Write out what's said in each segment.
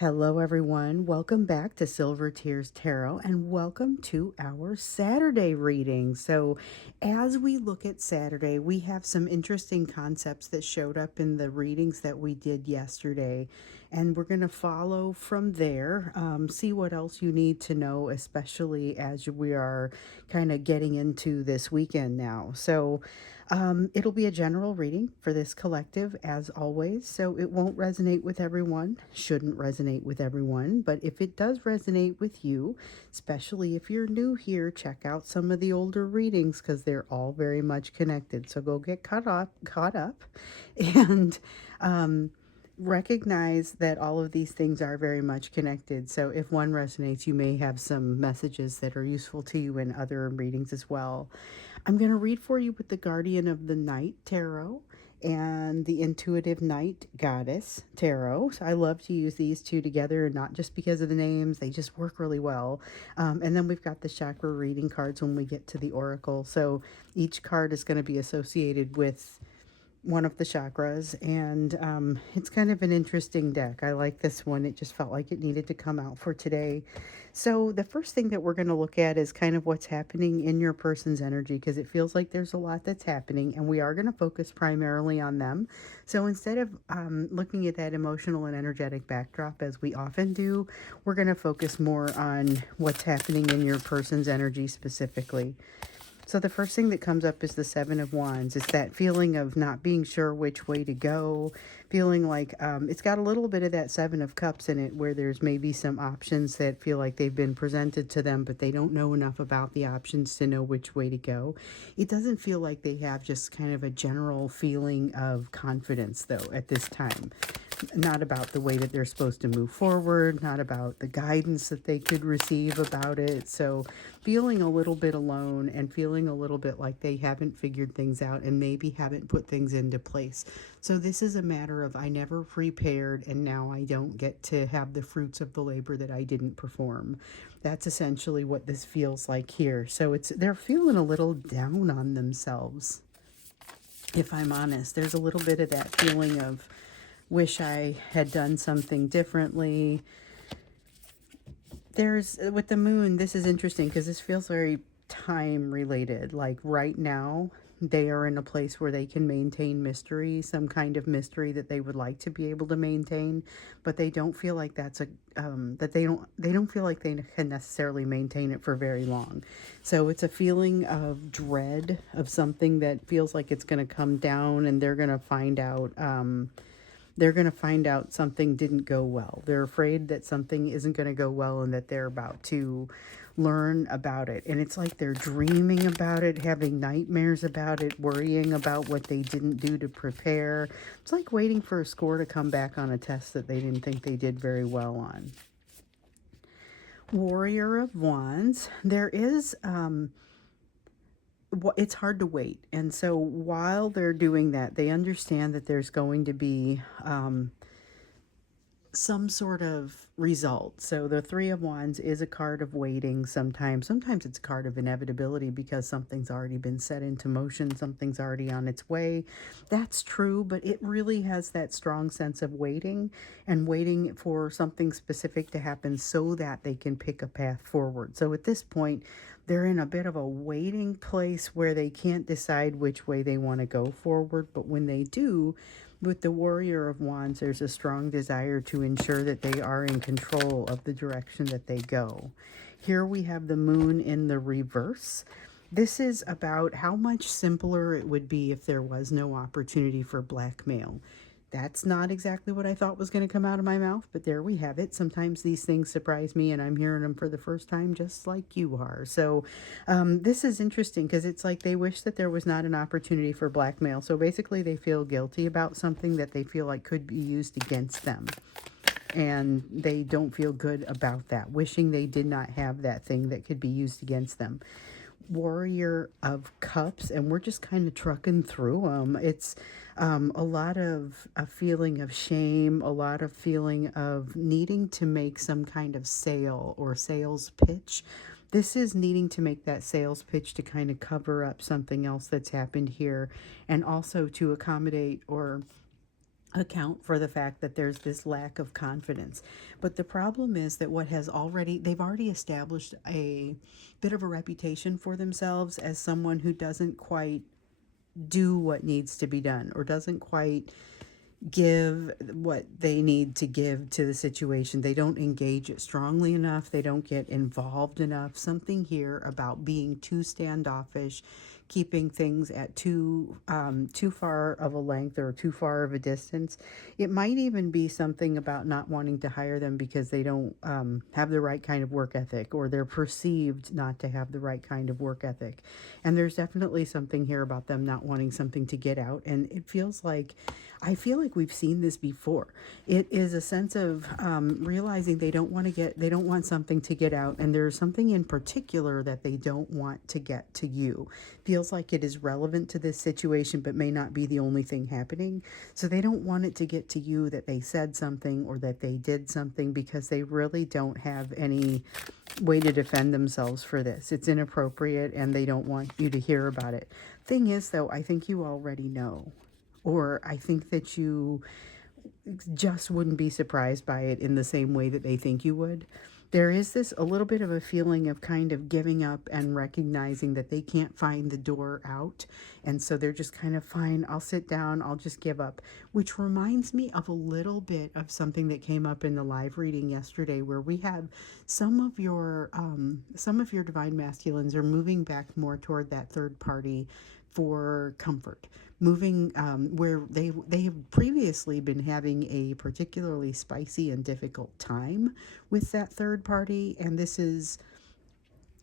Hello, everyone. Welcome back to Silver Tears Tarot and welcome to our Saturday reading. So, as we look at Saturday, we have some interesting concepts that showed up in the readings that we did yesterday, and we're going to follow from there, see what else you need to know, especially as we are kind of getting into this weekend now. So, it'll be a general reading for this collective, as always, so it won't resonate with everyone, shouldn't resonate with everyone, but if it does resonate with you, especially if you're new here, check out some of the older readings because they're all very much connected. So go get caught up, and um, recognize that all of these things are very much connected. So if one resonates, you may have some messages that are useful to you in other readings as well. I'm going to read for you with the Guardian of the Night Tarot and the Intuitive Night Goddess Tarot. So I love to use these two together, and not just because of the names, they just work really well. And then we've got the chakra reading cards when we get to the Oracle. So each card is going to be associated with one of the chakras, and it's kind of an interesting deck. I like this one. It just felt like it needed to come out for today. So the first thing that we're going to look at is kind of what's happening in your person's energy, because it feels like there's a lot that's happening, and we are going to focus primarily on them. So instead of looking at that emotional and energetic backdrop as we often do, we're going to focus more on what's happening in your person's energy specifically. So the first thing that comes up is the Seven of Wands. It's that feeling of not being sure which way to go, feeling like it's got a little bit of that Seven of Cups in it, where there's maybe some options that feel like they've been presented to them, but they don't know enough about the options to know which way to go. It doesn't feel like they have just kind of a general feeling of confidence, though, at this time. Not about the way that they're supposed to move forward, not about the guidance that they could receive about it. So feeling a little bit alone and feeling a little bit like they haven't figured things out and maybe haven't put things into place. So this is a matter of, I never prepared and now I don't get to have the fruits of the labor that I didn't perform. That's essentially what this feels like here. So they're feeling a little down on themselves. If I'm honest, there's a little bit of that feeling of, wish I had done something differently. With the moon, this is interesting because this feels very time related. Like right now, they are in a place where they can maintain mystery, some kind of mystery that they would like to be able to maintain, but they don't feel like that's that they don't feel like they can necessarily maintain it for very long. So it's a feeling of dread of something that feels like it's going to come down, and they're going to find out. They're going to find out something didn't go well. They're afraid that something isn't going to go well and that they're about to learn about it. And it's like they're dreaming about it, having nightmares about it, worrying about what they didn't do to prepare. It's like waiting for a score to come back on a test that they didn't think they did very well on. Warrior of Wands. There is it's hard to wait. And so while they're doing that, they understand that there's going to be some sort of result. So the Three of Wands is a card of waiting sometimes. Sometimes it's a card of inevitability because something's already been set into motion, something's already on its way. That's true, but it really has that strong sense of waiting and waiting for something specific to happen so that they can pick a path forward. So at this point, they're in a bit of a waiting place where they can't decide which way they want to go forward, but when they do, with the Warrior of Wands, there's a strong desire to ensure that they are in control of the direction that they go. Here we have the Moon in the reverse. This is about how much simpler it would be if there was no opportunity for blackmail. That's not exactly what I thought was going to come out of my mouth, but there we have it. Sometimes these things surprise me and I'm hearing them for the first time just like you are. So this is interesting because it's like they wish that there was not an opportunity for blackmail. So basically they feel guilty about something that they feel like could be used against them. And they don't feel good about that, wishing they did not have that thing that could be used against them. Warrior of Cups, and we're just kind of trucking through them. It's a lot of a feeling of shame, a lot of feeling of needing to make some kind of sale or sales pitch. This is needing to make that sales pitch to kind of cover up something else that's happened here, and also to accommodate or account for the fact that there's this lack of confidence. But the problem is that they've already established a bit of a reputation for themselves as someone who doesn't quite do what needs to be done, or doesn't quite give what they need to give to the situation. They don't engage it strongly enough. They don't get involved enough. Something here about being too standoffish, keeping things at too far of a length or too far of a distance. It might even be something about not wanting to hire them because they don't have the right kind of work ethic, or they're perceived not to have the right kind of work ethic. And there's definitely something here about them not wanting something to get out. And I feel like we've seen this before. It is a sense of realizing they don't want something to get out, and there's something in particular that they don't want to get to you. Feels like it is relevant to this situation, but may not be the only thing happening. So they don't want it to get to you that they said something or that they did something, because they really don't have any way to defend themselves for this. It's inappropriate, and they don't want you to hear about it. Thing is, though, I think you already know. Or I think that you just wouldn't be surprised by it in the same way that they think you would. There is this a little bit of a feeling of kind of giving up and recognizing that they can't find the door out. And so they're just kind of, fine, I'll sit down, I'll just give up. Which reminds me of a little bit of something that came up in the live reading yesterday, where we have some of your divine masculines are moving back more toward that third party for comfort, moving where they have previously been having a particularly spicy and difficult time with that third party, and this is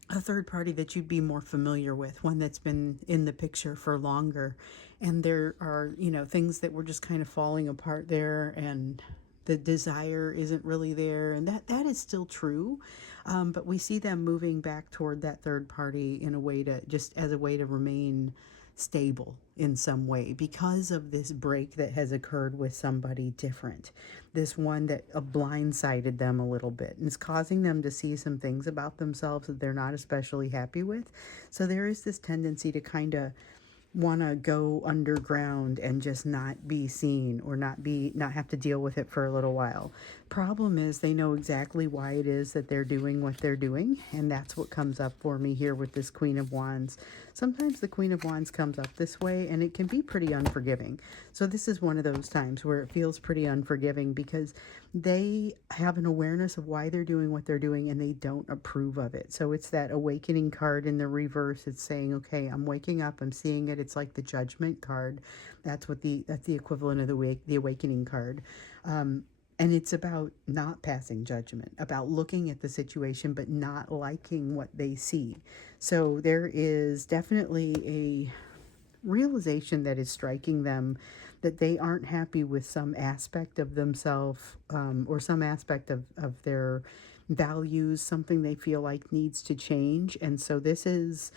a third party that you'd be more familiar with, one that's been in the picture for longer. And there are, things that were just kind of falling apart there, and the desire isn't really there, and that is still true. But we see them moving back toward that third party in a way to, just as a way to remain stable in some way, because of this break that has occurred with somebody different. This one that blindsided them a little bit and is causing them to see some things about themselves that they're not especially happy with. So there is this tendency to kind of want to go underground and just not be seen, or not have to deal with it for a little while. Problem is, they know exactly why it is that they're doing what they're doing, and that's what comes up for me here with this Queen of Wands. Sometimes the Queen of Wands comes up this way, and it can be pretty unforgiving. So this is one of those times where it feels pretty unforgiving, because they have an awareness of why they're doing what they're doing, and they don't approve of it. So it's that awakening card in the reverse. It's saying, okay, I'm waking up, I'm seeing it. It's like the Judgment card. That's the equivalent of the awakening card. And it's about not passing judgment, about looking at the situation but not liking what they see. So there is definitely a realization that is striking them, that they aren't happy with some aspect of themselves, or some aspect of their values, something they feel like needs to change. And so this is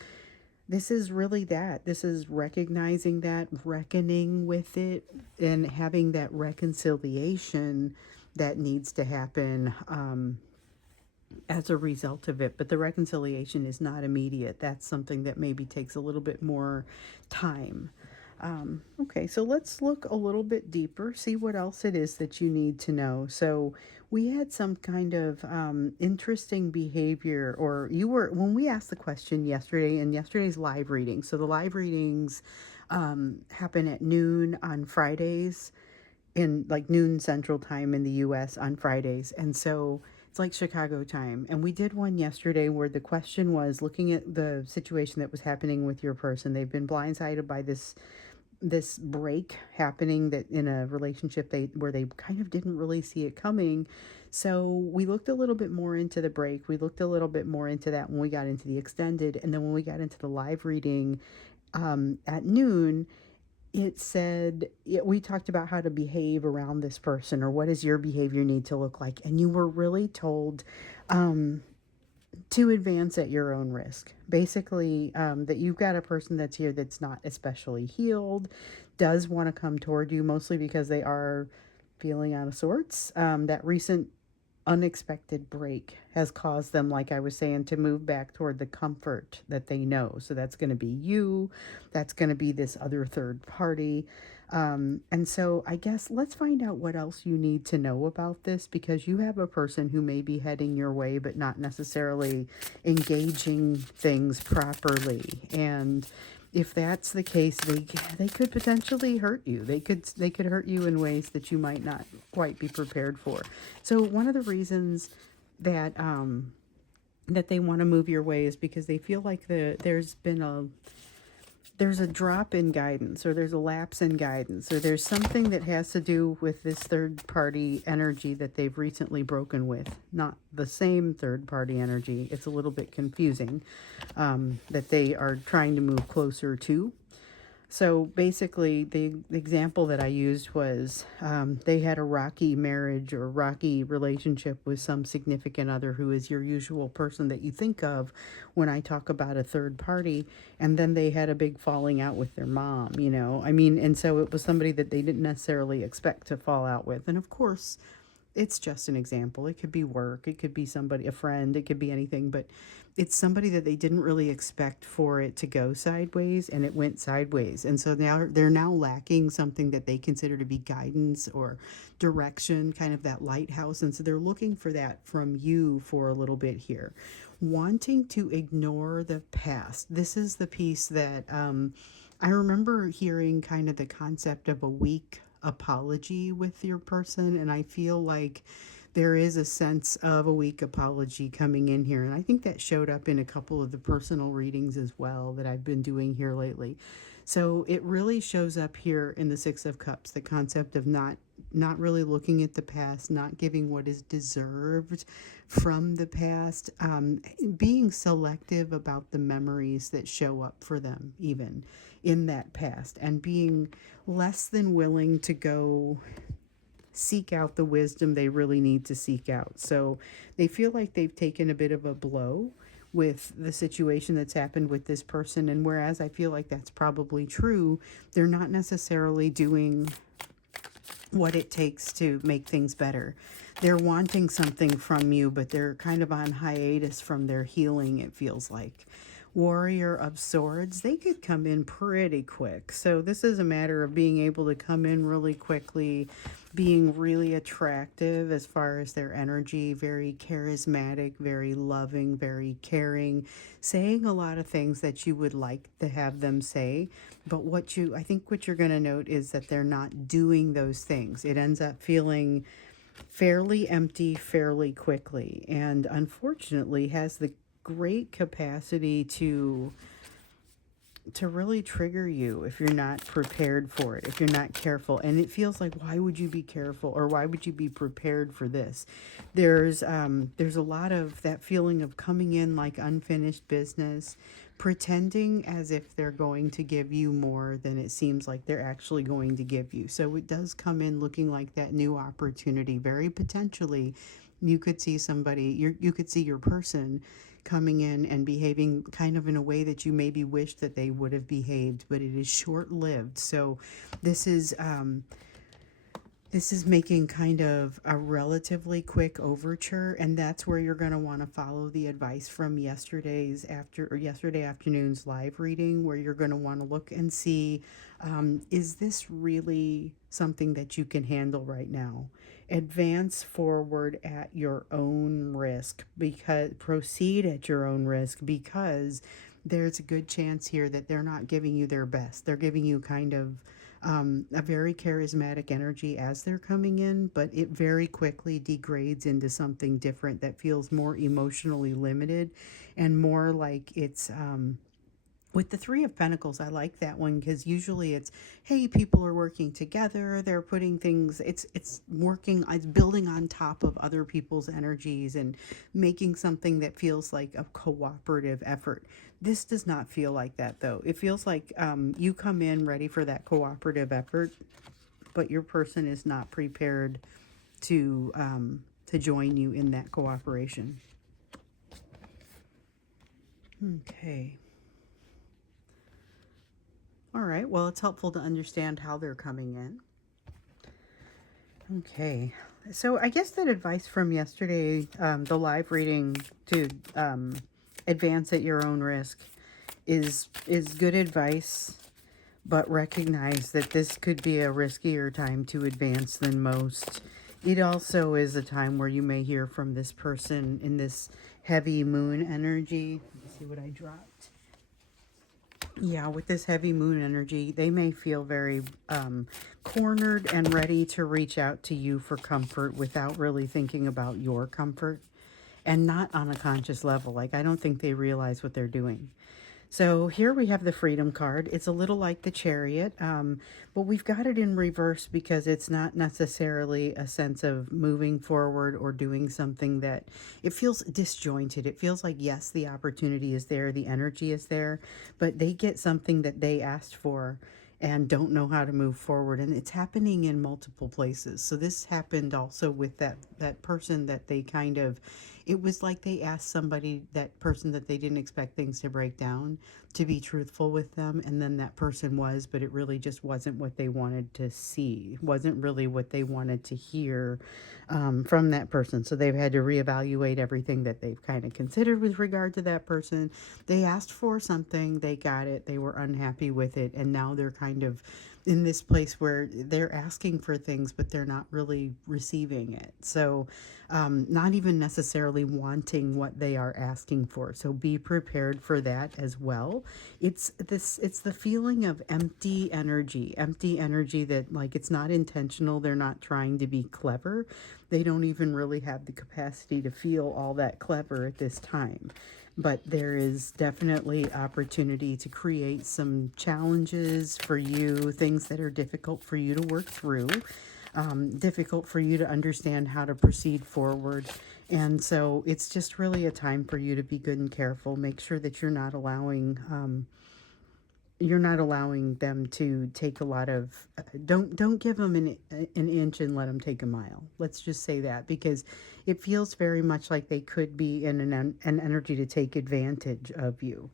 really that. This is recognizing that, reckoning with it, and having that reconciliation that needs to happen as a result of it. But the reconciliation is not immediate. That's something that maybe takes a little bit more time. Okay, so let's look a little bit deeper, see what else it is that you need to know. So we had some kind of interesting behavior, or when we asked the question yesterday in yesterday's live reading. So the live readings happen at noon on Fridays, in like noon Central Time in the US on Fridays. And so it's like Chicago time. And we did one yesterday where the question was looking at the situation that was happening with your person. They've been blindsided by this break happening, that in a relationship where they kind of didn't really see it coming. So we looked a little bit more into the break. We looked a little bit more into that when we got into the extended. And then when we got into the live reading at noon, it said, we talked about how to behave around this person, or what does your behavior need to look like. And you were really told to advance at your own risk. Basically, that you've got a person that's here that's not especially healed, does want to come toward you, mostly because they are feeling out of sorts. That recent unexpected break has caused them, like I was saying, to move back toward the comfort that they know. So that's going to be you. That's going to be this other third party. And so I guess let's find out what else you need to know about this, because you have a person who may be heading your way but not necessarily engaging things properly. And if that's the case, they could potentially hurt you. They could hurt you in ways that you might not quite be prepared for. So one of the reasons that that they want to move your way is because they feel like there's a drop in guidance, or there's a lapse in guidance, or there's something that has to do with this third party energy that they've recently broken with. Not the same third party energy. It's a little bit confusing, that they are trying to move closer to. So basically, the example that I used was they had a rocky marriage or rocky relationship with some significant other who is your usual person that you think of when I talk about a third party. And then they had a big falling out with their mom, you know. I mean, and so it was somebody that they didn't necessarily expect to fall out with. And of course, it's just an example. It could be work, it could be somebody, a friend, it could be anything, but it's somebody that they didn't really expect for it to go sideways, and it went sideways. And so now they're now lacking something that they consider to be guidance or direction, kind of that lighthouse. And so they're looking for that from you for a little bit here, wanting to ignore the past. This is the piece that I remember hearing kind of the concept of a weak apology with your person, and I feel like there is a sense of a weak apology coming in here. And I think that showed up in a couple of the personal readings as well that I've been doing here lately. So it really shows up here in the Six of Cups, the concept of not really looking at the past, not giving what is deserved from the past, being selective about the memories that show up for them even in that past, and being less than willing to go seek out the wisdom they really need to seek out. So they feel like they've taken a bit of a blow with the situation that's happened with this person. And whereas I feel like that's probably true, they're not necessarily doing what it takes to make things better. They're wanting something from you, but they're kind of on hiatus from their healing, it feels like. Warrior of Swords, they could come in pretty quick. So this is a matter of being able to come in really quickly, being really attractive as far as their energy, very charismatic, very loving, very caring, saying a lot of things that you would like to have them say. But I think what you're going to note is that they're not doing those things. It ends up feeling fairly empty fairly quickly, and unfortunately has the great capacity to really trigger you if you're not prepared for it, if you're not careful. And it feels like, why would you be careful, or why would you be prepared for this? There's a lot of that feeling of coming in like unfinished business, pretending as if they're going to give you more than it seems like they're actually going to give you. So it does come in looking like that new opportunity. Very potentially you could see you could see your person coming in and behaving kind of in a way that you maybe wish that they would have behaved, but it is short-lived. So this is making kind of a relatively quick overture, and that's where you're going to want to follow the advice from yesterday afternoon's live reading, where you're going to want to look and see, is this really something that you can handle right now? Advance forward at your own risk, because proceed at your own risk, because there's a good chance here that they're not giving you their best. They're giving you kind of a very charismatic energy as they're coming in, but it very quickly degrades into something different that feels more emotionally limited and more like it's with the Three of Pentacles. I like that one because usually it's, hey, people are working together, they're putting things, it's building on top of other people's energies and making something that feels like a cooperative effort. This does not feel like that, though. It feels like you come in ready for that cooperative effort, but your person is not prepared to join you in that cooperation. Okay. All right, well, it's helpful to understand how they're coming in. Okay, so I guess that advice from yesterday, the live reading to advance at your own risk, is good advice, but recognize that this could be a riskier time to advance than most. It also is a time where you may hear from this person in this heavy moon energy. Let's see what I dropped. Yeah, with this heavy moon energy, they may feel very cornered and ready to reach out to you for comfort without really thinking about your comfort, and not on a conscious level. Like, I don't think they realize what they're doing. So here we have the Freedom card. It's a little like the Chariot, but we've got it in reverse because it's not necessarily a sense of moving forward or doing something that it feels disjointed. It feels like, yes, the opportunity is there, the energy is there, but they get something that they asked for and don't know how to move forward, and it's happening in multiple places. So this happened also with that person that they kind of, it was like they asked somebody, that person that they didn't expect things to break down, to be truthful with them, and then that person was, but it really just wasn't what they wanted to see. It wasn't really what they wanted to hear from that person. So they've had to reevaluate everything that they've kind of considered with regard to that person. They asked for something, they got it, they were unhappy with it, and now they're kind of in this place where they're asking for things, but they're not really receiving it. So, not even necessarily wanting what they are asking for. So be prepared for that as well. It's the feeling of empty energy that, like, it's not intentional. They're not trying to be clever. They don't even really have the capacity to feel all that clever at this time. But there is definitely opportunity to create some challenges for you, things that are difficult for you to work through, difficult for you to understand how to proceed forward. And so it's just really a time for you to be good and careful. Make sure that you're not allowing them to take a lot of don't give them an inch and let them take a mile. Let's just say that, because it feels very much like they could be in an energy to take advantage of you.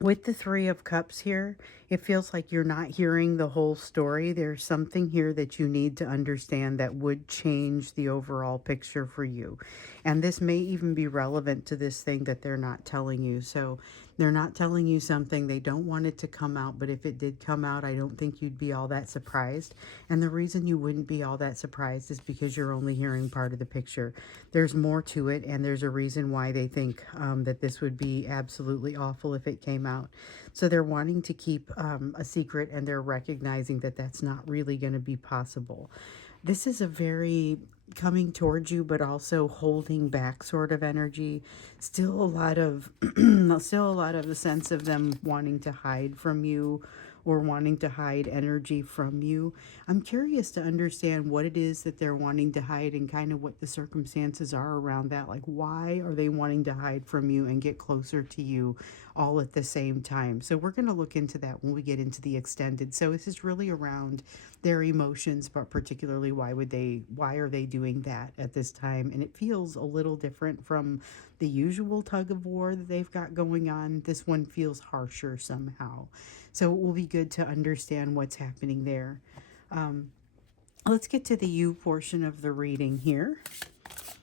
With the Three of Cups here, it feels like you're not hearing the whole story. There's something here that you need to understand that would change the overall picture for you. And this may even be relevant to this thing that they're not telling you. So they're not telling you something, they don't want it to come out, but if it did come out, I don't think you'd be all that surprised. And the reason you wouldn't be all that surprised is because you're only hearing part of the picture. There's more to it, and there's a reason why they think that this would be absolutely awful if it came out. So they're wanting to keep a secret, and they're recognizing that that's not really going to be possible. This is a very coming towards you, but also holding back sort of energy. Still a lot of, still a lot of the sense of them wanting to hide from you, or wanting to hide energy from you. I'm curious to understand what it is that they're wanting to hide and kind of what the circumstances are around that. Like, why are they wanting to hide from you and get closer to you all at the same time? So we're going to look into that when we get into the extended. So this is really around their emotions, but particularly why are they doing that at this time? And it feels a little different from the usual tug of war that they've got going on. This one feels harsher somehow. So it will be good to understand what's happening there. Let's get to the you portion of the reading here.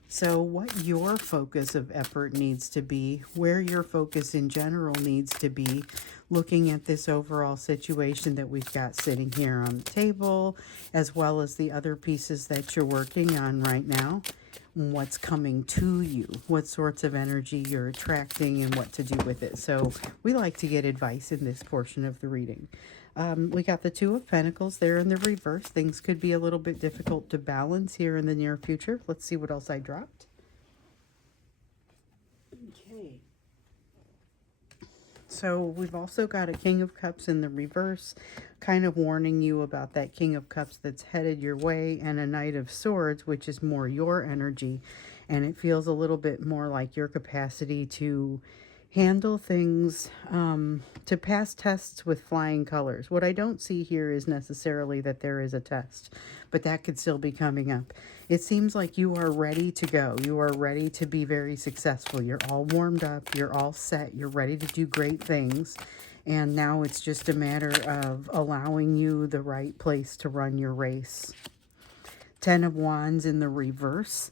So what your focus of effort needs to be, where your focus in general needs to be, looking at this overall situation that we've got sitting here on the table, as well as the other pieces that you're working on right now, what's coming to you, what sorts of energy you're attracting, and what to do with it. So we like to get advice in this portion of the reading. We got the Two of Pentacles there in the reverse. Things could be a little bit difficult to balance here in the near future. Let's see what else I dropped. Okay. So we've also got a King of Cups in the reverse, kind of warning you about that King of Cups that's headed your way, and a Knight of Swords, which is more your energy. And it feels a little bit more like your capacity to handle things, to pass tests with flying colors. What I don't see here is necessarily that there is a test, but that could still be coming up. It seems like you are ready to go. You are ready to be very successful. You're all warmed up. You're all set. You're ready to do great things. And now it's just a matter of allowing you the right place to run your race. Ten of Wands in the reverse.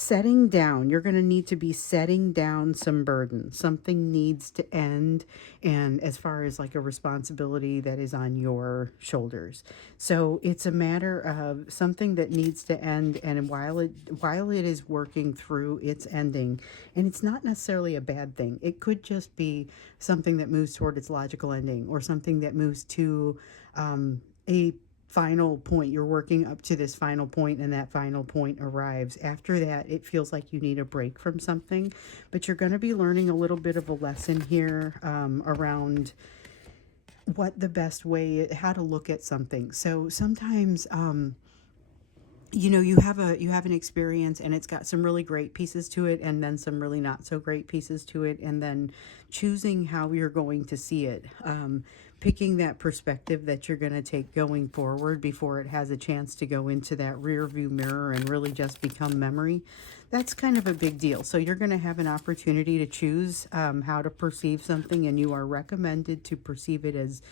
setting down. You're going to need to be setting down some burden. Something needs to end, and as far as like a responsibility that is on your shoulders. So it's a matter of something that needs to end, and while it is working through its ending, and it's not necessarily a bad thing. It could just be something that moves toward its logical ending, or something that moves to a final point. You're working up to this final point, and that final point arrives. After that, it feels like you need a break from something, but you're going to be learning a little bit of a lesson here around what the best way, how to look at something. So sometimes you have an experience, and it's got some really great pieces to it, and then some really not so great pieces to it, and then choosing how you're going to see it, picking that perspective that you're going to take going forward before it has a chance to go into that rear view mirror and really just become memory. That's kind of a big deal. So you're going to have an opportunity to choose how to perceive something, and you are recommended to perceive it as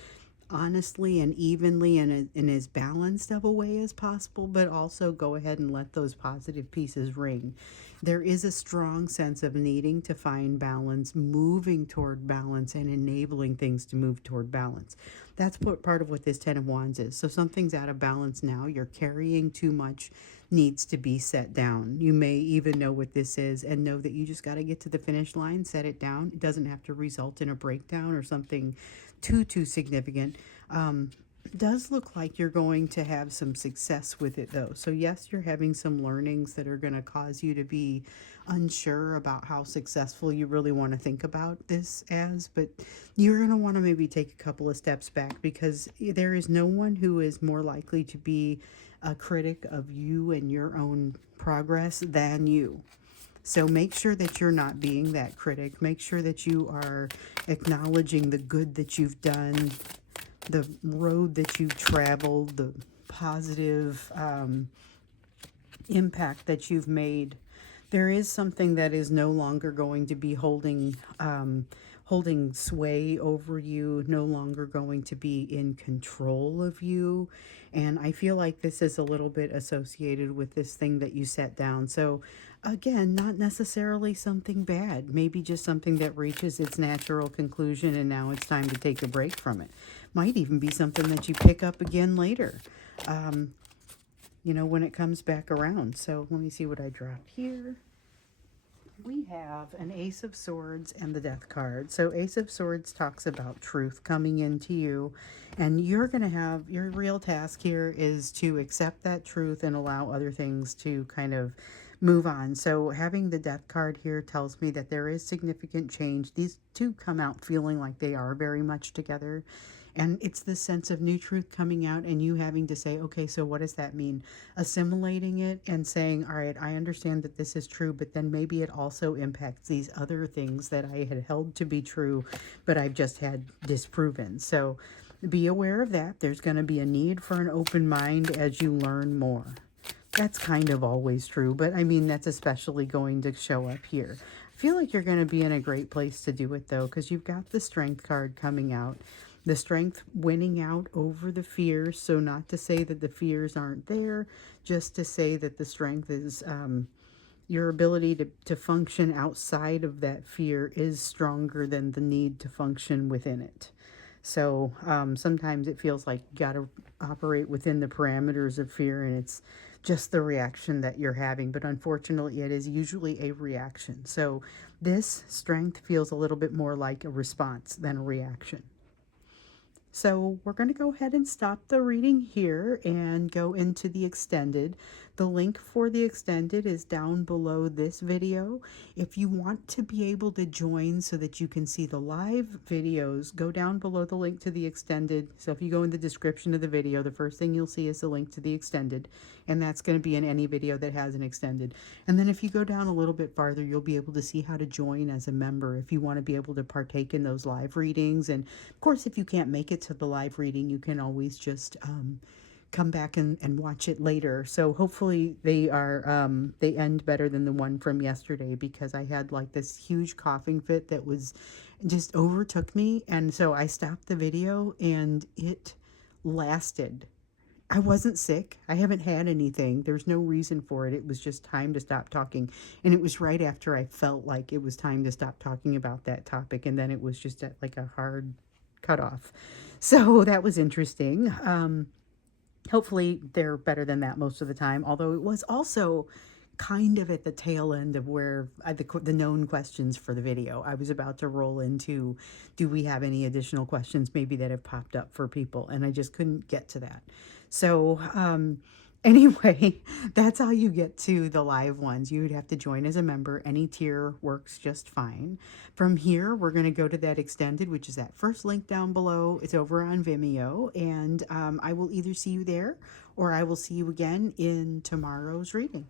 honestly and evenly and in as balanced of a way as possible, but also go ahead and let those positive pieces ring. There is a strong sense of needing to find balance, moving toward balance, and enabling things to move toward balance. That's what part of what this Ten of Wands is. So something's out of balance now. You're carrying too much, needs to be set down. You may even know what this is and know that you just got to get to the finish line, set it down. It doesn't have to result in a breakdown or something too significant. Does look like you're going to have some success with it though. So yes, you're having some learnings that are going to cause you to be unsure about how successful you really want to think about this as, but you're going to want to maybe take a couple of steps back, because there is no one who is more likely to be a critic of you and your own progress than you. So make sure that you're not being that critic. Make sure that you are acknowledging the good that you've done, the road that you've traveled, the positive impact that you've made. There is something that is no longer going to be holding sway over you, no longer going to be in control of you. And I feel like this is a little bit associated with this thing that you set down. So again, not necessarily something bad, maybe just something that reaches its natural conclusion and now it's time to take a break from it. Might even be something that you pick up again later, when it comes back around. So let me see what I dropped here. We have an Ace of Swords and the Death card. So Ace of Swords talks about truth coming into you, and you're going to have, your real task here is to accept that truth and allow other things to kind of move on. So having the Death card here tells me that there is significant change. These two come out feeling like they are very much together. And it's this sense of new truth coming out and you having to say, okay, so what does that mean? Assimilating it and saying, all right, I understand that this is true, but then maybe it also impacts these other things that I had held to be true, but I've just had disproven. So be aware of that. There's going to be a need for an open mind as you learn more. That's kind of always true, but I mean, that's especially going to show up here. I feel like you're going to be in a great place to do it, though, because you've got the Strength card coming out. The strength winning out over the fears. So not to say that the fears aren't there, just to say that the strength is your ability to function outside of that fear is stronger than the need to function within it. So sometimes it feels like you got to operate within the parameters of fear, and it's just the reaction that you're having. But unfortunately, it is usually a reaction. So this strength feels a little bit more like a response than a reaction. So we're going to go ahead and stop the reading here and go into the extended. The link for the extended is down below this video. If you want to be able to join so that you can see the live videos, go down below the link to the extended. So if you go in the description of the video, the first thing you'll see is the link to the extended, and that's going to be in any video that has an extended. And then if you go down a little bit farther, you'll be able to see how to join as a member if you want to be able to partake in those live readings. And of course, if you can't make it to the live reading, you can always just come back and watch it later. So hopefully they end better than the one from yesterday, because I had like this huge coughing fit that was just overtook me, and so I stopped the video and it lasted I wasn't sick. I haven't had anything. There's no reason for it. It was just time to stop talking. And it was right after I felt like it was time to stop talking about that topic. And then it was just at like a hard cutoff. So that was interesting. Hopefully they're better than that most of the time. Although it was also kind of at the tail end of where the known questions for the video. I was about to roll into, do we have any additional questions maybe that have popped up for people? And I just couldn't get to that. So anyway, that's how you get to the live ones. You would have to join as a member. Any tier works just fine. From here, we're going to go to that extended, which is that first link down below. It's over on Vimeo, and I will either see you there or I will see you again in tomorrow's reading.